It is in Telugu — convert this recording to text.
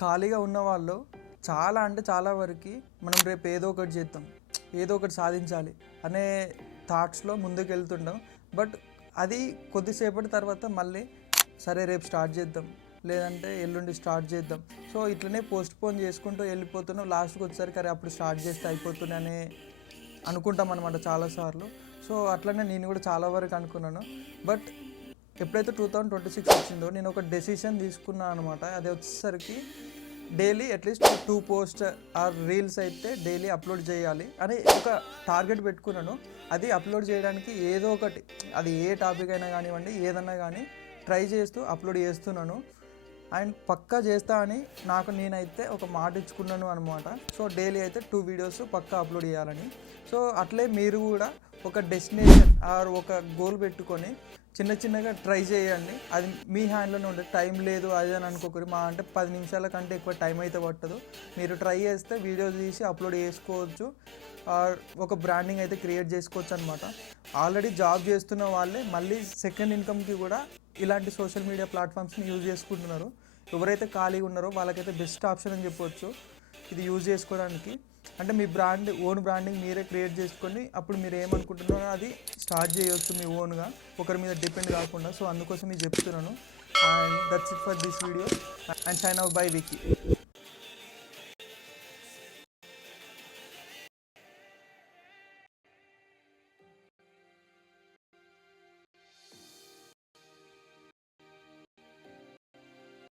ఖాళీగా ఉన్నవాళ్ళు చాలా అంటే చాలా వరకు మనం రేపు ఏదో ఒకటి చేద్దాం, ఏదో ఒకటి సాధించాలి అనే థాట్స్లో ముందుకు వెళ్తుంటాం. బట్ అది కొద్దిసేపటి తర్వాత మళ్ళీ సరే రేపు స్టార్ట్ చేద్దాం, లేదంటే ఎల్లుండి స్టార్ట్ చేద్దాం, సో ఇట్లనే పోస్ట్పోన్ చేసుకుంటూ వెళ్ళిపోతున్నాం. లాస్ట్కి వచ్చేసరికి అరే అప్పుడు స్టార్ట్ చేస్తే అయిపోతున్నాయి అని అనుకుంటాం అనమాట చాలాసార్లు. సో అట్లనే నేను కూడా చాలా వరకు అనుకున్నాను. బట్ ఎప్పుడైతే 2026 వచ్చిందో నేను ఒక డెసిషన్ తీసుకున్నాను అనమాట. అది వచ్చేసరికి daily at least 2 post or reels అయితే డైలీ అప్లోడ్ చేయాలి అని ఒక టార్గెట్ పెట్టుకున్నాను. అది అప్లోడ్ చేయడానికి ఏదో ఒకటి, అది ఏ టాపిక్ అయినా కానివ్వండి, ఏదన్నా కానీ ట్రై చేస్తూ అప్లోడ్ చేస్తున్నాను. అండ్ పక్కా చేస్తా అని నాకు నేనైతే ఒక మాట ఇచ్చుకున్నాను అనమాట. సో డైలీ అయితే 2 వీడియోస్ పక్కా అప్లోడ్ చేయాలని. సో అట్లే మీరు కూడా ఒక డెస్టినేషన్ ఆర్ ఒక గోల్ పెట్టుకొని చిన్న చిన్నగా ట్రై చేయండి. అది మీ హ్యాండ్లోనే ఉంటుంది. టైం లేదు అది అని అనుకోకూరి, మా అంటే 10 నిమిషాల కంటే ఎక్కువ టైం అయితే పట్టదు. మీరు ట్రై చేస్తే వీడియోస్ తీసి అప్లోడ్ చేసుకోవచ్చు, ఆర్ ఒక బ్రాండింగ్ అయితే క్రియేట్ చేసుకోవచ్చు అనమాట. ఆల్రెడీ జాబ్ చేస్తున్న వాళ్ళే మళ్ళీ సెకండ్ ఇన్కమ్కి కూడా ఇలాంటి సోషల్ మీడియా ప్లాట్ఫామ్స్ని యూజ్ చేసుకుంటున్నారు. ఎవరైతే ఖాళీగా ఉన్నారో వాళ్ళకైతే బెస్ట్ ఆప్షన్ అని చెప్పవచ్చు ఇది యూజ్ చేసుకోవడానికి. అంటే మీ ఓన్ బ్రాండింగ్ మీరే క్రియేట్ చేసుకొని అప్పుడు మీరు ఏమనుకుంటున్నారో అది స్టార్ట్ చేయవచ్చు మీ ఓన్గా, ఒకరి మీద డిపెండ్ కాకుండా. సో అందుకోసం మీకు చెప్తున్నాను. And that's it for this video and sign off bye wiki.